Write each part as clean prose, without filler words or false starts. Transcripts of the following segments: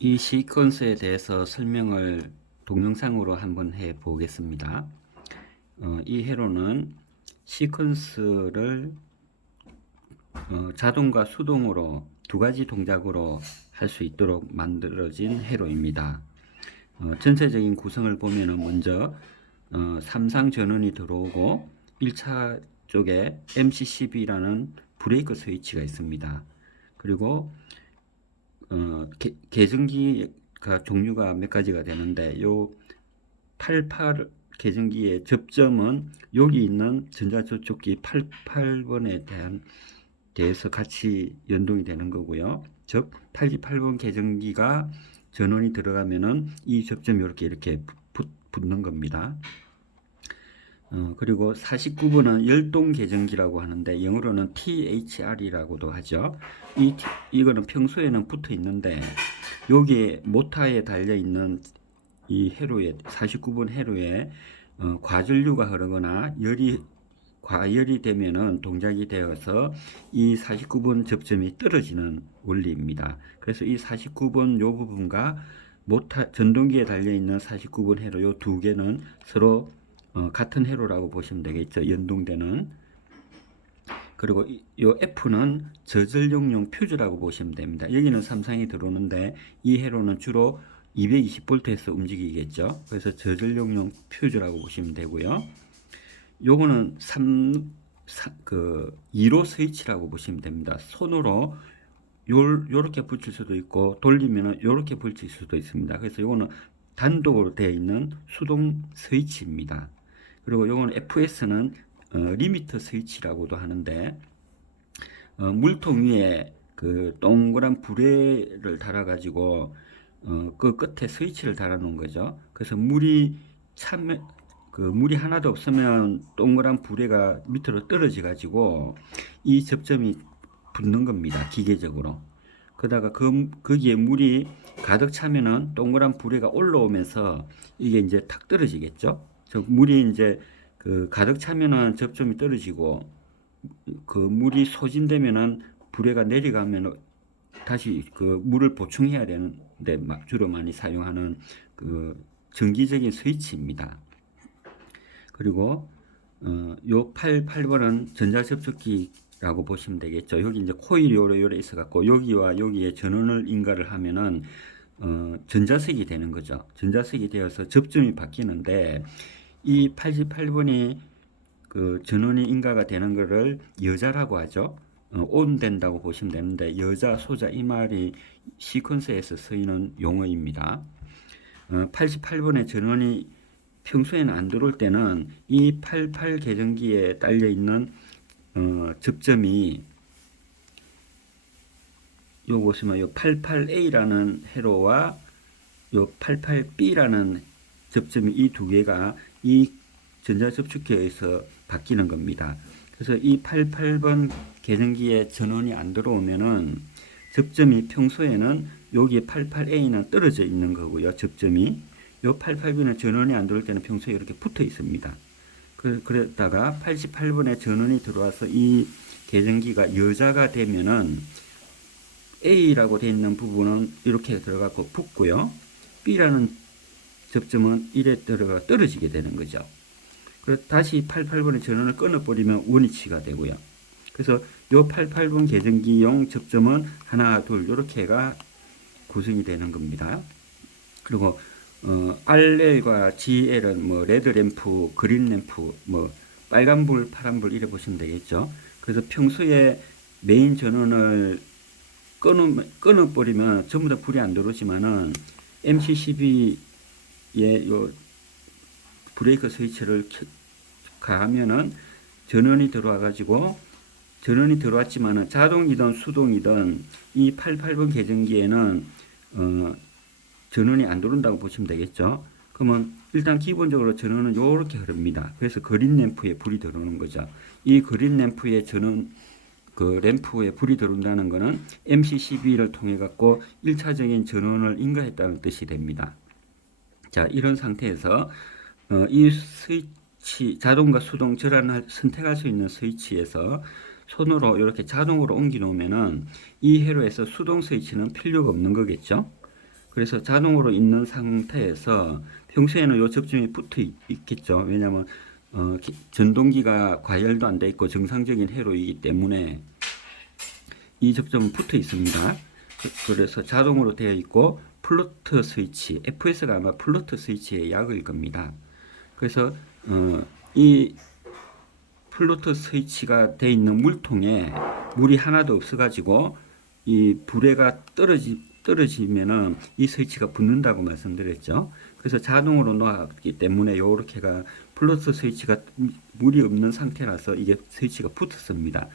이 시퀀스에 대해서 설명을 동영상으로 한번 해 보겠습니다. 이 회로는 시퀀스를 자동과 수동으로 두 가지 동작으로 할 수 있도록 만들어진 회로입니다. 전체적인 구성을 보면은 먼저 3상 전원이 들어오고 1차 쪽에 MC12라는 브레이크 스위치가 있습니다. 그리고 계정기가 종류가 몇 가지가 되는데 요 88 계정기의 접점은 여기 있는 전자저촉기 88번에 대해서 같이 연동이 되는 거고요. 즉 88번 계정기가 전원이 들어가면은 이 접점이 이렇게 붙는 겁니다. 그리고 49번은 열동 계정기라고 하는데 영어로는 THR이라고도 하죠. 이거는 평소에는 붙어 있는데 여기에 모터에 달려 있는 이 회로에 49번 회로에 과전류가 흐르거나 과열이 되면은 동작이 되어서 이 49번 접점이 떨어지는 원리입니다. 그래서 이 49번 요 부분과 모터 전동기에 달려 있는 49번 회로 요 두 개는 서로 같은 회로라고 보시면 되겠죠. 연동되는. 그리고 이 F는 저전력용 퓨즈라고 보시면 됩니다. 여기는 삼상이 들어오는데 이 회로는 주로 220V에서 움직이겠죠. 그래서 저전력용 퓨즈라고 보시면 되고요. 요거는 2로 스위치라고 보시면 됩니다. 손으로 요렇게 붙일 수도 있고 돌리면은 요렇게 붙일 수도 있습니다. 그래서 요거는 단독으로 되어 있는 수동 스위치입니다. 그리고 요거는 FS는 리미터 스위치라고도 하는데 물통 위에 그 동그란 부레를 달아 가지고 그 끝에 스위치를 달아 놓은 거죠. 그래서 물이 차면 물이 하나도 없으면 동그란 부레가 밑으로 떨어져 가지고 이 접점이 붙는 겁니다. 기계적으로. 그러다가 거기에 물이 가득 차면은 동그란 부레가 올라오면서 이게 이제 탁 떨어지겠죠. 물이 이제 가득 차면은 접점이 떨어지고 물이 소진되면은 부레가 내려가면 다시 물을 보충해야 되는데 주로 많이 사용하는 정기적인 스위치입니다. 그리고 요 8번은 전자접촉기라고 보시면 되겠죠. 여기 이제 코일이 요래 있어 갖고 여기와 여기에 전원을 인가를 하면은 전자석이 되는 거죠. 전자석이 되어서 접점이 바뀌는데 이 88번이 전원이 인가가 되는 것을 여자라고 하죠. 온 된다고 보시면 되는데 여자, 소자 이 말이 시퀀스에서 쓰이는 용어입니다. 88번의 전원이 평소에는 안 들어올 때는 이 88 계정기에 딸려 있는 접점이 요 보시면 요 88A라는 회로와 요 88B라는 접점이 이 두 개가 이 전자접촉기에서 바뀌는 겁니다. 그래서 이 88번 계정기에 전원이 안 들어오면은 접점이 평소에는 여기 88A는 떨어져 있는 거고요. 접점이 요 88B는 전원이 안 들어올 때는 평소에 이렇게 붙어 있습니다. 그랬다가 88번에 전원이 들어와서 이 계정기가 여자가 되면은 A라고 되어 있는 부분은 이렇게 들어가고 붙고요. B라는 접점은 이래 들어가 떨어지게 되는 거죠. 그래서 다시 88번의 전원을 끊어버리면 원위치가 되고요. 그래서 요 88번 계정기용 접점은 하나, 둘 이렇게가 구성이 되는 겁니다. 그리고 RL과 GL은 뭐 레드 램프, 그린 램프, 뭐 빨간불, 파란불 이래 보시면 되겠죠. 그래서 평소에 메인 전원을 끊어버리면 전부 다 불이 안 들어오지만은 MC12의 요 브레이크 스위치를 가하면은 전원이 들어와 가지고 전원이 들어왔지만은 자동이든 수동이든 이 88번 계정기에는 전원이 안 들어온다고 보시면 되겠죠. 그러면 일단 기본적으로 전원은 이렇게 흐릅니다. 그래서 그린 램프에 불이 들어오는 거죠. 이 그린 램프에 전원 램프에 불이 들어온다는 것은 MC12를 통해 갖고 1차적인 전원을 인가했다는 뜻이 됩니다. 자, 이런 상태에서 이 스위치 자동과 수동 전환을 선택할 수 있는 스위치에서 손으로 이렇게 자동으로 옮겨 놓으면은 이 회로에서 수동 스위치는 필요가 없는 거겠죠. 그래서 자동으로 있는 상태에서 평소에는 요 접점이 붙어 있겠죠. 왜냐하면 전동기가 과열도 안 돼 있고 정상적인 회로이기 때문에 이 접점은 붙어 있습니다. 그래서 자동으로 되어 있고 플로트 스위치, FS가 아마 플로트 스위치의 약일 겁니다. 그래서 이 플로트 스위치가 되어 있는 물통에 물이 하나도 없어가지고 이 불에가 떨어지면은 이 스위치가 붙는다고 말씀드렸죠. 그래서 자동으로 놓았기 때문에 요렇게가 플러스 스위치가 물이 없는 상태라서 이게 스위치가 붙었습니다.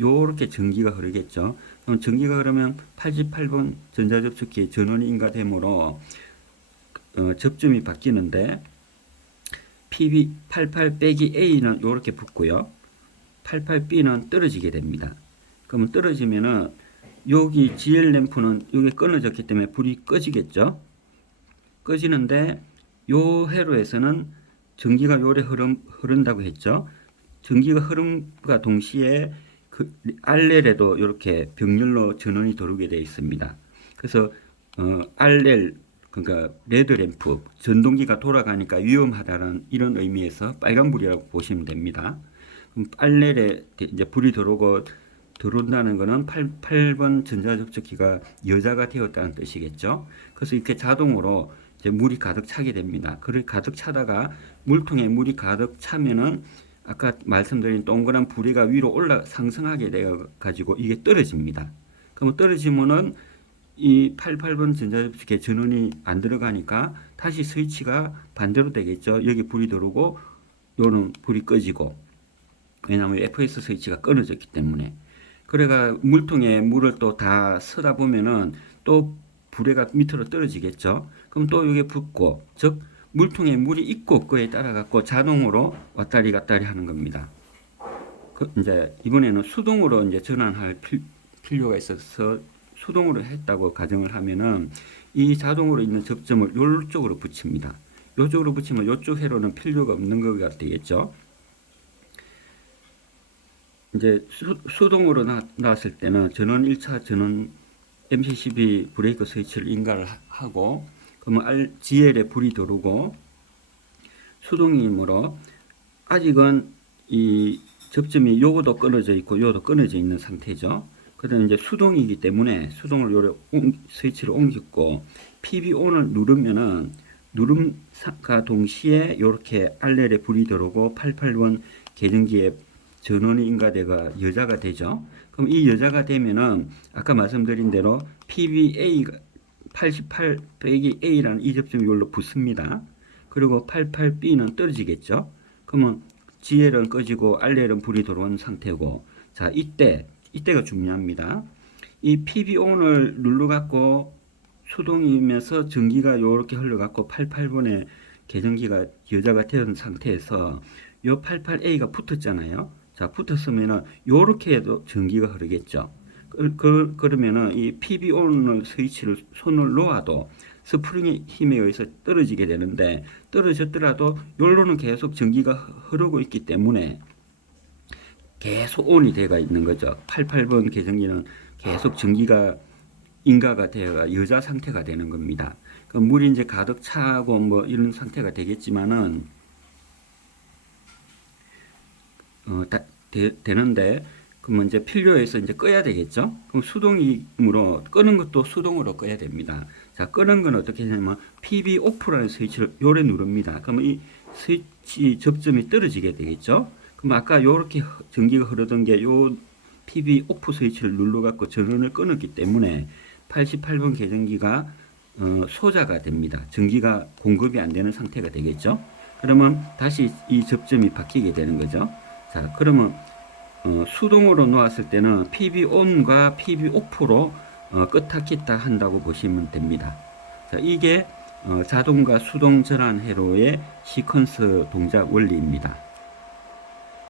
요렇게 전기가 흐르겠죠. 그럼 전기가 흐르면 88번 전자접촉기의 전원이 인가되므로 접점이 바뀌는데 PB88-A는 요렇게 붙고요. 88B는 떨어지게 됩니다. 그러면 떨어지면은 여기 GL 램프는 여기 끊어졌기 때문에 불이 꺼지겠죠. 꺼지는데 요 회로에서는 전기가 요래 흐른다고 했죠. 전기가 흐름과 동시에 그 RL에도 이렇게 병렬로 전원이 들어오게 되어 있습니다. 그래서 RL 그러니까 레드 램프 전동기가 돌아가니까 위험하다는 이런 의미에서 빨간불이라고 보시면 됩니다. 그럼 RL에 이제 불이 들어온다는 것은 8번 전자접촉기가 여자가 되었다는 뜻이겠죠. 그래서 이렇게 자동으로 이제 물이 가득 차게 됩니다. 그를 가득 차다가 물통에 물이 가득 차면은 아까 말씀드린 동그란 부리가 위로 상승하게 되어 가지고 이게 떨어집니다. 그러면 떨어지면은 이 88번 전자접촉기에 전원이 안 들어가니까 다시 스위치가 반대로 되겠죠. 여기 불이 들어오고 요는 불이 꺼지고, 왜냐하면 FS 스위치가 끊어졌기 때문에. 그래가 물통에 물을 또 다 쓰다 보면은 또 불에가 밑으로 떨어지겠죠. 그럼 또 이게 붙고, 즉 물통에 물이 있고 없고에 따라 갖고 자동으로 왔다리 갔다리 하는 겁니다. 이제 이번에는 수동으로 이제 전환할 필요가 있어서 수동으로 했다고 가정을 하면은 이 자동으로 있는 접점을 이쪽으로 붙입니다. 이쪽으로 붙이면 이쪽 회로는 필요가 없는 거가 되겠죠. 이제 수동으로 나왔을 때는 전원 1차 전원 MC12 브레이크 스위치를 인가를 하고, 그러면 GL에 불이 들어오고, 수동이므로 아직은 이 접점이 요거도 끊어져 있고 요도 끊어져 있는 상태죠. 그다음 이제 수동이기 때문에 수동을 요래 스위치를 옮겼고, PB-ON을 누르면은 누름과 동시에 요렇게 RL에 불이 들어오고 88번 계정기에 전원이 인가되가 여자가 되죠. 그럼 이 여자가 되면은 아까 말씀드린 대로 PBA 88-A라는 이 접점이 여기로 붙습니다. 그리고 88B는 떨어지겠죠. 그러면 GL은 꺼지고 RL은 불이 들어온 상태고, 자 이때가 중요합니다. 이 PB-ON을 눌러갖고 수동이면서 전기가 이렇게 흘러갖고 88번의 계전기가 여자가 된 상태에서 요 88A가 붙었잖아요. 자, 붙었으면은 요렇게 해도 전기가 흐르겠죠. 그러면은 이 PB-ON 스위치를 손을 놓아도 스프링의 힘에 의해서 떨어지게 되는데, 떨어졌더라도 요로는 계속 전기가 흐르고 있기 때문에 계속 ON이 되어 있는 거죠. 88번 계정기는 계속 전기가 인가가 되어 여자 상태가 되는 겁니다. 그럼 물이 이제 가득 차고 뭐 이런 상태가 되겠지만은 되는데, 그러면 이제 필요해서 이제 꺼야 되겠죠. 그럼 수동이므로 끄는 것도 수동으로 꺼야 됩니다. 자, 끄는 건 어떻게 하냐면 PB 오프라는 스위치를 요래 누릅니다. 그러면 이 스위치 접점이 떨어지게 되겠죠. 그럼 아까 요렇게 전기가 흐르던 게 요 PB 오프 스위치를 눌러 갖고 전원을 끊었기 때문에 88번 계전기가 소자가 됩니다. 전기가 공급이 안 되는 상태가 되겠죠. 그러면 다시 이 접점이 바뀌게 되는 거죠. 자, 그러면 수동으로 놓았을 때는 PB-ON과 PB-OFF로 끄타 키타 한다고 보시면 됩니다. 자, 이게 자동과 수동 전환 회로의 시퀀스 동작 원리입니다.